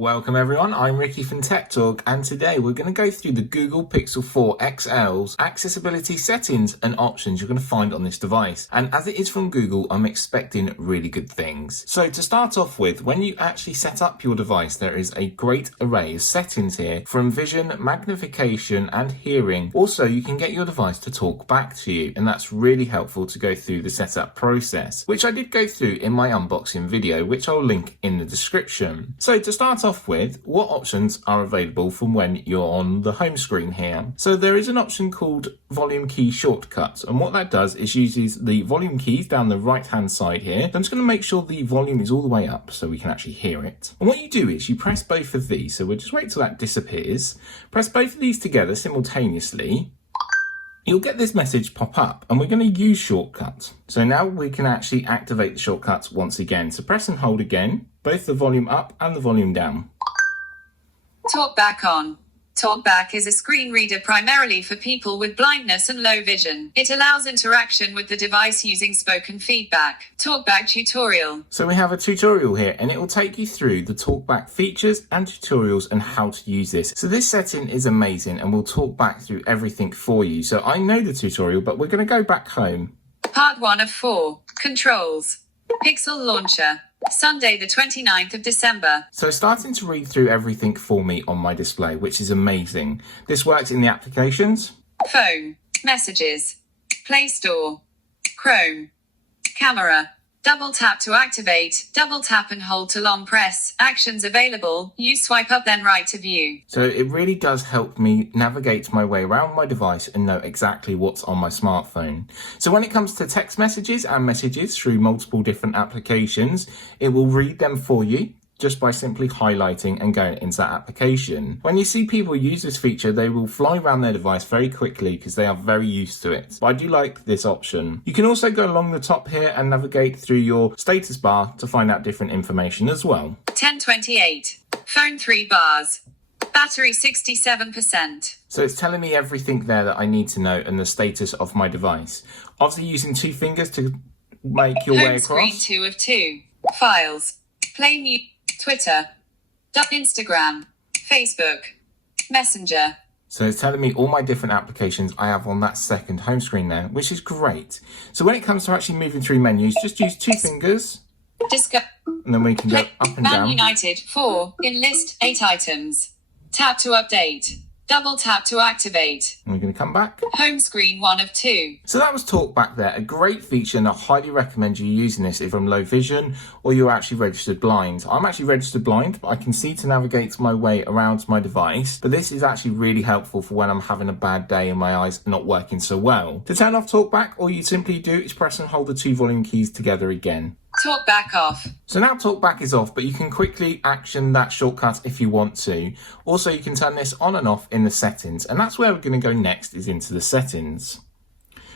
Welcome everyone, I'm Ricky from Tech Talk, and today we're going to go through the Google Pixel 4 XL's accessibility settings and options you're going to find on this device. And as it is from Google, I'm expecting really good things. So to start off with, when you actually set up your device, there is a great array of settings here from vision, magnification and hearing. Also, you can get your device to talk back to you, and that's really helpful to go through the setup process, which I did go through in my unboxing video, which I'll link in the description. So to start off with, what options are available from when you're on the home screen here? So there is an option called volume key shortcuts, and what that does is uses the volume keys down the right hand side here. So I'm just going to make sure the volume is all the way up so we can actually hear it. And what you do is you press both of these, so we'll just wait till that disappears, press both of these together simultaneously. You'll get this message pop up, and we're going to use shortcuts. So now we can actually activate the shortcuts once again. So press and hold again, both the volume up and the volume down. Talkback on. Talkback is a screen reader primarily for people with blindness and low vision. It allows interaction with the device using spoken feedback. Talkback tutorial. So we have a tutorial here, and it will take you through the Talkback features and tutorials and how to use this. So this setting is amazing, and we'll talk back through everything for you. So I know the tutorial, but we're going to go back home. Part 1 of 4. Controls. Pixel launcher. Sunday the 29th of December. So starting to read through everything for me on my display, which is amazing. This works in the applications. Phone. Messages. Play Store. Chrome. Camera. Double tap to activate. Double tap and hold to long press. Actions available. Use swipe up then right to view. So it really does help me navigate my way around my device and know exactly what's on my smartphone. So when it comes to text messages and messages through multiple different applications, it will read them for you just by simply highlighting and going into that application. When you see people use this feature, they will fly around their device very quickly because they are very used to it. But I do like this option. You can also go along the top here and navigate through your status bar to find out different information as well. 10:28. Phone 3 bars. Battery 67%. So it's telling me everything there that I need to know and the status of my device. Obviously using 2 fingers to make your way Home across. screen 2 of 2. Files. Play music. Twitter, Instagram, Facebook, Messenger. So it's telling me all my different applications I have on that second home screen there, which is great. So when it comes to actually moving through menus, just use 2 fingers. And then we can go up and Man down. United 4, in list 8 items. Tap to update. Double tap to activate. And we're going to come back. Home screen 1 of 2. So that was Talkback there, a great feature, and I highly recommend you using this if you're from low vision or you're actually registered blind. I'm actually registered blind, but I can see to navigate my way around my device. But this is actually really helpful for when I'm having a bad day and my eyes are not working so well. To turn off Talkback, all you simply do is press and hold the 2 volume keys together again. Talkback off. So now Talkback is off, but you can quickly action that shortcut if you want to. Also, you can turn this on and off in the settings, and that's where we're going to go next, is into the settings.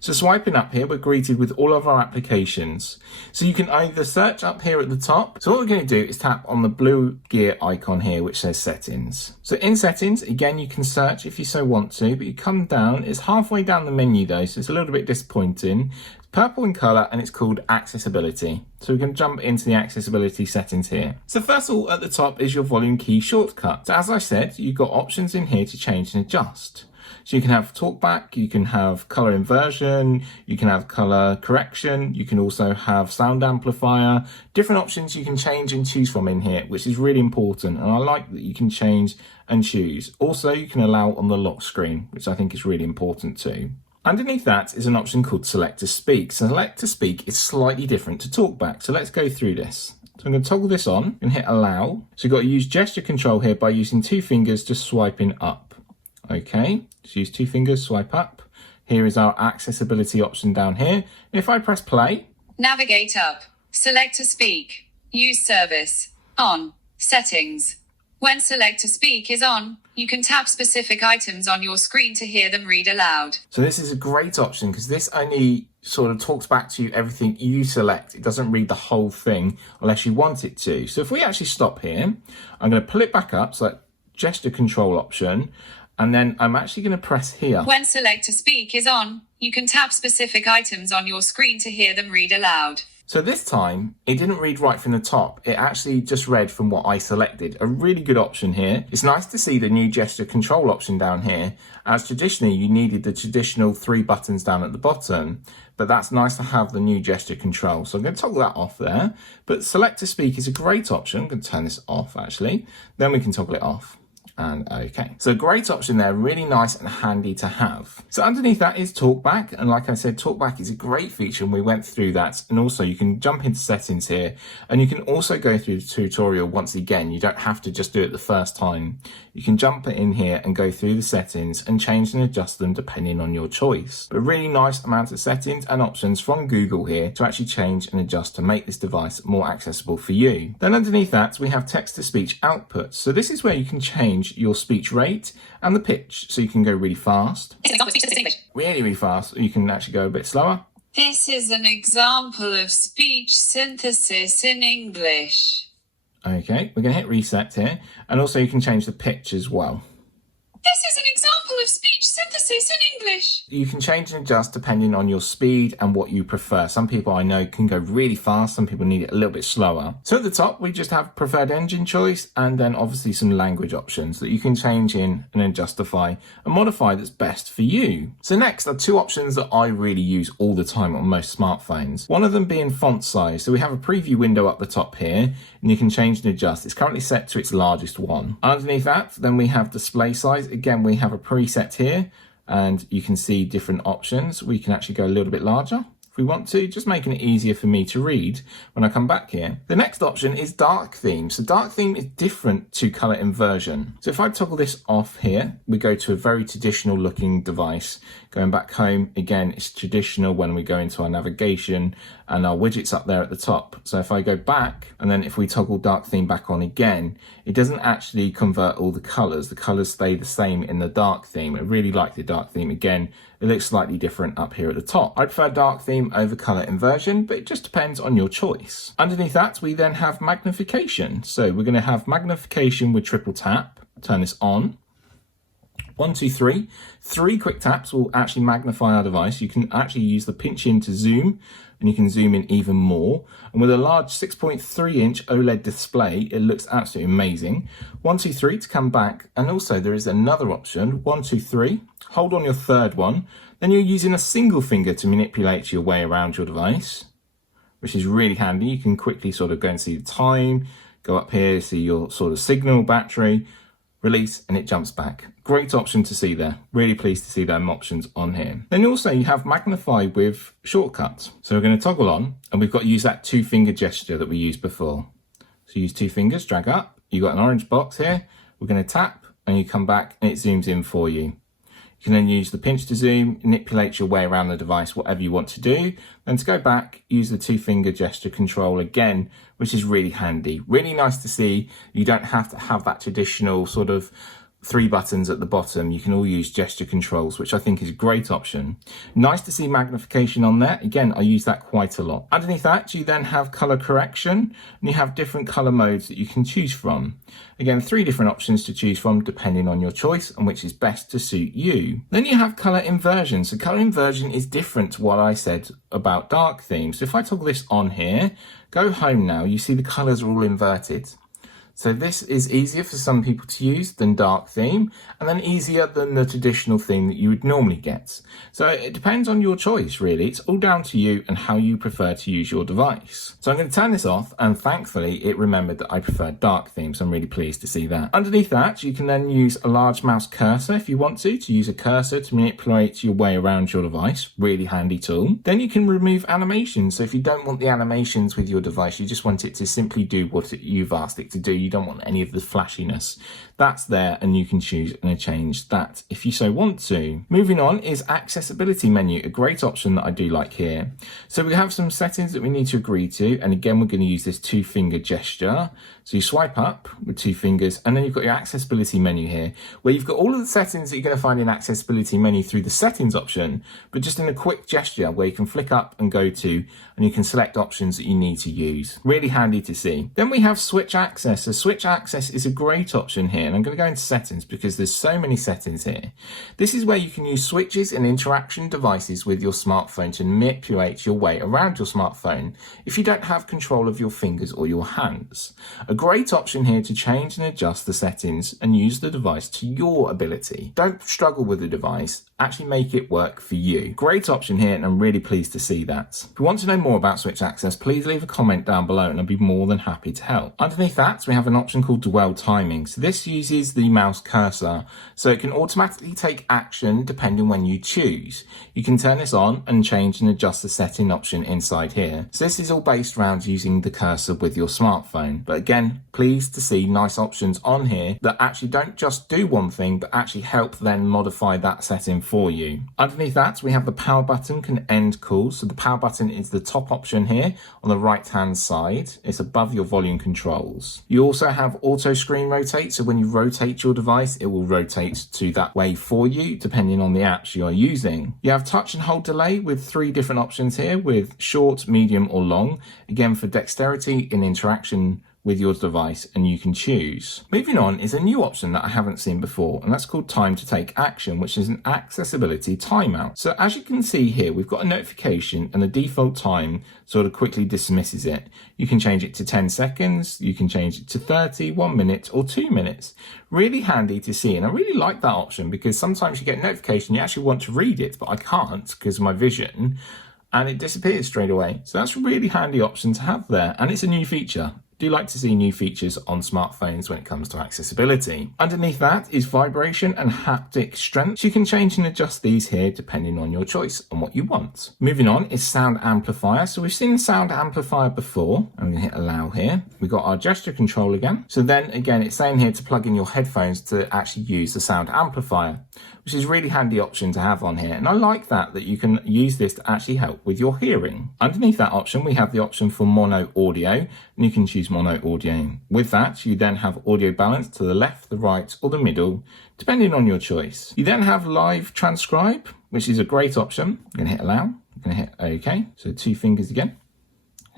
So swiping up here, we're greeted with all of our applications. So you can either search up here at the top. So what we're going to do is tap on the blue gear icon here, which says settings. So in settings, again, you can search if you so want to, but you come down, it's halfway down the menu though, so it's a little bit disappointing. Purple in colour, and it's called accessibility. So we can jump into the accessibility settings here. So first of all, at the top is your volume key shortcut. So as I said, you've got options in here to change and adjust. So you can have talkback, you can have colour inversion, you can have colour correction, you can also have sound amplifier, different options you can change and choose from in here, which is really important. And I like that you can change and choose. Also, you can allow on the lock screen, which I think is really important too. Underneath that is an option called Select to Speak. So Select to Speak is slightly different to Talkback. So let's go through this. So I'm going to toggle this on and hit Allow. So you've got to use gesture control here by using 2 fingers just swiping up. Okay, just use 2 fingers, swipe up. Here is our accessibility option down here. If I press play. Navigate up. Select to speak. Use service. On. Settings. When Select to Speak is on, you can tap specific items on your screen to hear them read aloud. So this is a great option because this only sort of talks back to you everything you select. It doesn't read the whole thing unless you want it to. So if we actually stop here, I'm going to pull it back up, so that gesture control option, and then I'm actually going to press here. When Select to Speak is on, you can tap specific items on your screen to hear them read aloud. So this time, it didn't read right from the top. It actually just read from what I selected. A really good option here. It's nice to see the new gesture control option down here, as traditionally you needed the traditional 3 buttons down at the bottom, but that's nice to have the new gesture control. So I'm going to toggle that off there, but select to speak is a great option. I'm going to turn this off actually, then we can toggle it off. And okay, so great option there, really nice and handy to have. So underneath that is Talkback, and like I said, Talkback is a great feature and we went through that, and also you can jump into settings here and you can also go through the tutorial once again. You don't have to just do it the first time. You can jump in here and go through the settings and change and adjust them depending on your choice. But a really nice amount of settings and options from Google here to actually change and adjust to make this device more accessible for you. Then underneath that we have text to speech output. So this is where you can change your speech rate and the pitch, so you can go really fast, really fast, or you can actually go a bit slower. This is an example of speech synthesis in English. Okay, we're going to hit reset here, and also you can change the pitch as well. This is an example of speech synthesis in English. You can change and adjust depending on your speed and what you prefer. Some people I know can go really fast, some people need it a little bit slower. So at the top we just have preferred engine choice, and then obviously some language options that you can change in and then justify and modify that's best for you. So next are 2 options that I really use all the time on most smartphones. One of them being font size. So we have a preview window up the top here, and you can change and adjust. It's currently set to its largest one. Underneath that, then we have display size. Again, we have a preset here, and you can see different options. We can actually go a little bit larger if we want to, just making it easier for me to read when I come back here. The next option is dark theme. So dark theme is different to color inversion. So if I toggle this off here, we go to a very traditional looking device. Going back home, again, it's traditional when we go into our navigation and our widgets up there at the top. So if I go back, and then if we toggle dark theme back on again, it doesn't actually convert all the colors. The colors stay the same in the dark theme. I really like the dark theme. Again, it looks slightly different up here at the top. I prefer dark theme over color inversion, but it just depends on your choice. Underneath that, we then have magnification. So we're going to have magnification with triple tap. Turn this on. 1, 2, 3. 3 quick taps will actually magnify our device. You can actually use the pinch in to zoom, and you can zoom in even more. And with a large 6.3 inch OLED display, it looks absolutely amazing. 1, 2, 3 to come back. And also there is another option, 1, 2, 3. Hold on your third one. Then you're using a single finger to manipulate your way around your device, which is really handy. You can quickly sort of go and see the time, go up here, see your sort of signal, battery, release, and it jumps back. Great option to see there. Really pleased to see them options on here. Then also you have magnify with shortcuts. So we're going to toggle on, and we've got to use that 2-finger gesture that we used before. So use 2 fingers, drag up. You've got an orange box here. We're going to tap, and you come back, and it zooms in for you. You can then use the pinch to zoom, manipulate your way around the device, whatever you want to do. Then to go back, use the 2-finger gesture control again, which is really handy. Really nice to see. You don't have to have that traditional sort of 3 buttons at the bottom. You can all use gesture controls, which I think is a great option. Nice to see magnification on there. Again, I use that quite a lot. Underneath that, you then have color correction, and you have different color modes that you can choose from. Again, 3 different options to choose from depending on your choice and which is best to suit you. Then you have color inversion. So color inversion is different to what I said about dark themes. So if I toggle this on here, go home now, you see the colors are all inverted. So this is easier for some people to use than dark theme, and then easier than the traditional theme that you would normally get. So it depends on your choice, really. It's all down to you and how you prefer to use your device. So I'm going to turn this off, and thankfully it remembered that I prefer dark theme, so I'm really pleased to see that. Underneath that, you can then use a large mouse cursor if you want to use a cursor to manipulate your way around your device. Really handy tool. Then you can remove animations. So if you don't want the animations with your device, you just want it to simply do what you've asked it to do. You don't want any of the flashiness. That's there, and you can choose and change that if you so want to. Moving on is accessibility menu, a great option that I do like here. So we have some settings that we need to agree to, and again we're going to use this 2-finger gesture. So you swipe up with 2 fingers, and then you've got your accessibility menu here, where you've got all of the settings that you're going to find in accessibility menu through the settings option, but just in a quick gesture where you can flick up and go to, and you can select options that you need to use. Really handy to see. Then we have switch access. So switch access is a great option here, and I'm going to go into settings because there's so many settings here. This is where you can use switches and interaction devices with your smartphone to manipulate your way around your smartphone if you don't have control of your fingers or your hands. A great option here to change and adjust the settings and use the device to your ability. Don't struggle with the device, actually make it work for you. Great option here, and I'm really pleased to see that. If you want to know more about switch access, please leave a comment down below and I'll be more than happy to help. Underneath that, we have an option called dwell timing. So this uses the mouse cursor, so it can automatically take action depending when you choose. You can turn this on and change and adjust the setting option inside here. So this is all based around using the cursor with your smartphone. But again, pleased to see nice options on here that actually don't just do one thing, but actually help then modify that setting for you. Underneath that, we have the power button can end calls. So the power button is the top option here on the right hand side. It's above your volume controls. You also have auto screen rotate. So when you rotate your device, it will rotate to that way for you, depending on the apps you are using. You have touch and hold delay with 3 different options here with short, medium or long. Again, for dexterity in interaction with your device, and you can choose. Moving on is a new option that I haven't seen before, and that's called time to take action, which is an accessibility timeout. So as you can see here, we've got a notification and the default time sort of quickly dismisses it. You can change it to 10 seconds, you can change it to 30, 1 minute or 2 minutes. Really handy to see, and I really like that option because sometimes you get a notification, you actually want to read it, but I can't because of my vision, and it disappears straight away. So that's a really handy option to have there, and it's a new feature. Do like to see new features on smartphones when it comes to accessibility. Underneath that is vibration and haptic strength. So you can change and adjust these here depending on your choice and what you want. Moving on is sound amplifier. So we've seen the sound amplifier before. I'm going to hit allow here. We've got our gesture control again. So then again, it's saying here to plug in your headphones to actually use the sound amplifier, which is a really handy option to have on here. And I like that you can use this to actually help with your hearing. Underneath that option, we have the option for mono audio, and you can choose mono audio. With that, you then have audio balance to the left, the right, or the middle, depending on your choice. You then have live transcribe, which is a great option. I'm going to hit allow. I'm going to hit OK. So 2 fingers again.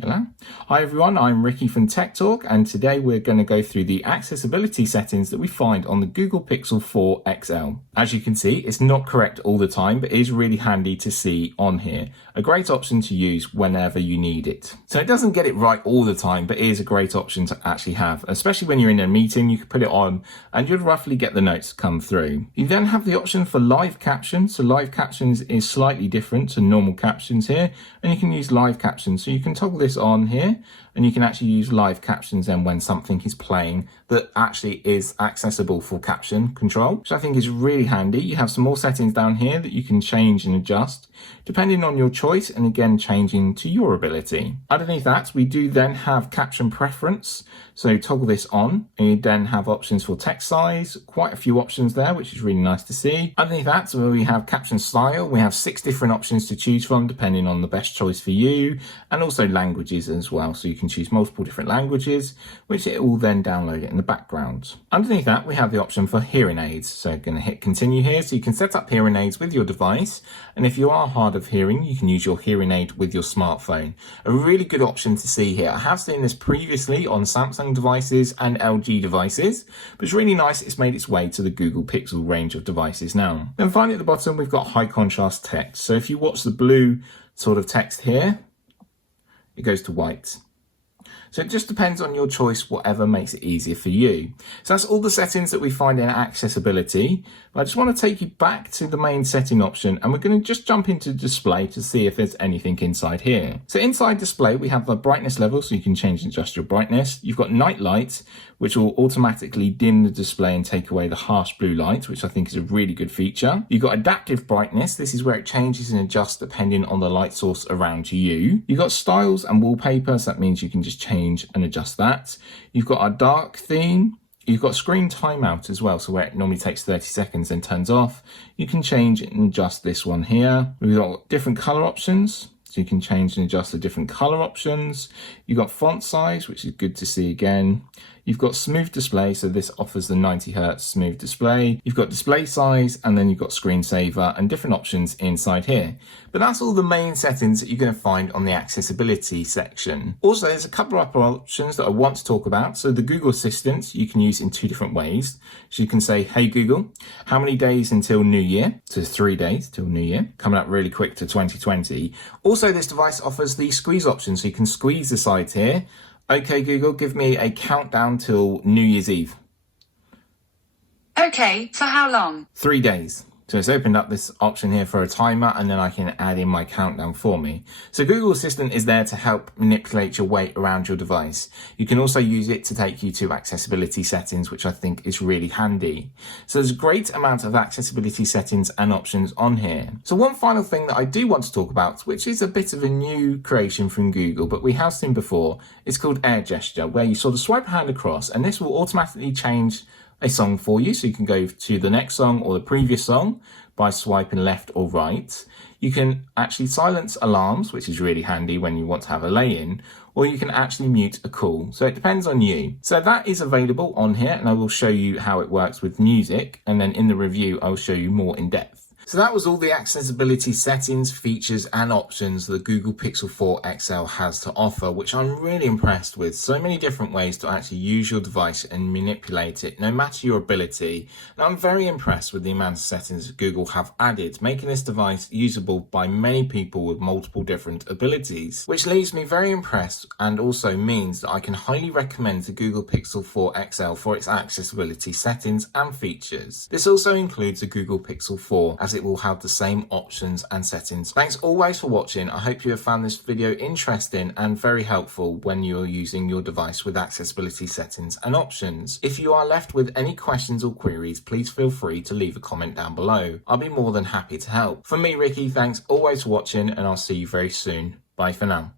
Hello. Hi everyone, I'm Ricky from Tech Talk, and today we're going to go through the accessibility settings that we find on the Google Pixel 4 XL. As you can see, it's not correct all the time, but it is really handy to see on here. A great option to use whenever you need it. So it doesn't get it right all the time, but it is a great option to actually have, especially when you're in a meeting. You can put it on and you'll roughly get the notes come through. You then have the option for live captions. So live captions is slightly different to normal captions here, and you can use live captions. So you can toggle this on here, and you can actually use live captions then when something is playing that actually is accessible for caption control, which I think is really handy. You have some more settings down here that you can change and adjust depending on your choice, and again changing to your ability. Underneath that, we do then have caption preference. So toggle this on, and you then have options for text size, quite a few options there, which is really nice to see. Underneath that, so we have caption style. We have 6 different options to choose from depending on the best choice for you, and also languages as well. So you can choose multiple different languages, which it will then download it in the background. Underneath that, we have the option for hearing aids. So I'm going to hit continue here, so you can set up hearing aids with your device, and if you are hard of hearing, you can use your hearing aid with your smartphone. A really good option to see here. I have seen this previously on Samsung devices and LG devices, but it's really nice it's made its way to the Google Pixel range of devices now. Then finally at the bottom, we've got high contrast text. So if you watch the blue sort of text here, it goes to white. So it just depends on your choice, whatever makes it easier for you. So that's all the settings that we find in accessibility. But I just want to take you back to the main setting option, and we're going to just jump into display to see if there's anything inside here. So inside display, we have the brightness level, so you can change and adjust your brightness. You've got night light, which will automatically dim the display and take away the harsh blue light, which I think is a really good feature. You've got adaptive brightness. This is where it changes and adjusts depending on the light source around you. You've got styles and wallpaper, so that means you can just change and adjust that. You've got our dark theme. You've got screen timeout as well, so where it normally takes 30 seconds and turns off. You can change and adjust this one here. We've got different color options, so you can change and adjust the different color options. You've got font size, which is good to see again. You've got smooth display, so this offers the 90Hz smooth display. You've got display size, and then you've got screensaver and different options inside here. But that's all the main settings that you're going to find on the accessibility section. Also, there's a couple of other options that I want to talk about. So the Google Assistant you can use in two different ways. So you can say, hey Google, how many days until New Year? So 3 days till New Year, coming up really quick to 2020. Also, this device offers the squeeze option, so you can squeeze the sides here. Okay, Google, give me a countdown till New Year's Eve. Okay, for how long? 3 days. So it's opened up this option here for a timer, and then I can add in my countdown for me. So Google Assistant is there to help manipulate your weight around your device. You can also use it to take you to accessibility settings, which I think is really handy. So there's a great amount of accessibility settings and options on here. So one final thing that I do want to talk about, which is a bit of a new creation from Google, but we have seen before, is called Air Gesture, where you sort of swipe a hand across, and this will automatically change a song for you, so you can go to the next song or the previous song by swiping left or right. You can actually silence alarms, which is really handy when you want to have a lay-in, or you can actually mute a call. So it depends on you. So that is available on here, and I will show you how it works with music, and then in the review I'll show you more in depth. So that was all the accessibility settings, features and options the Google Pixel 4 XL has to offer, which I'm really impressed with. So many different ways to actually use your device and manipulate it, no matter your ability. And I'm very impressed with the amount of settings that Google have added, making this device usable by many people with multiple different abilities, which leaves me very impressed and also means that I can highly recommend the Google Pixel 4 XL for its accessibility settings and features. This also includes the Google Pixel 4, as it will have the same options and settings. Thanks always for watching. I hope you have found this video interesting and very helpful when you are using your device with accessibility settings and options. If you are left with any questions or queries, please feel free to leave a comment down below. I'll be more than happy to help. From me, Ricky, thanks always for watching, and I'll see you very soon. Bye for now.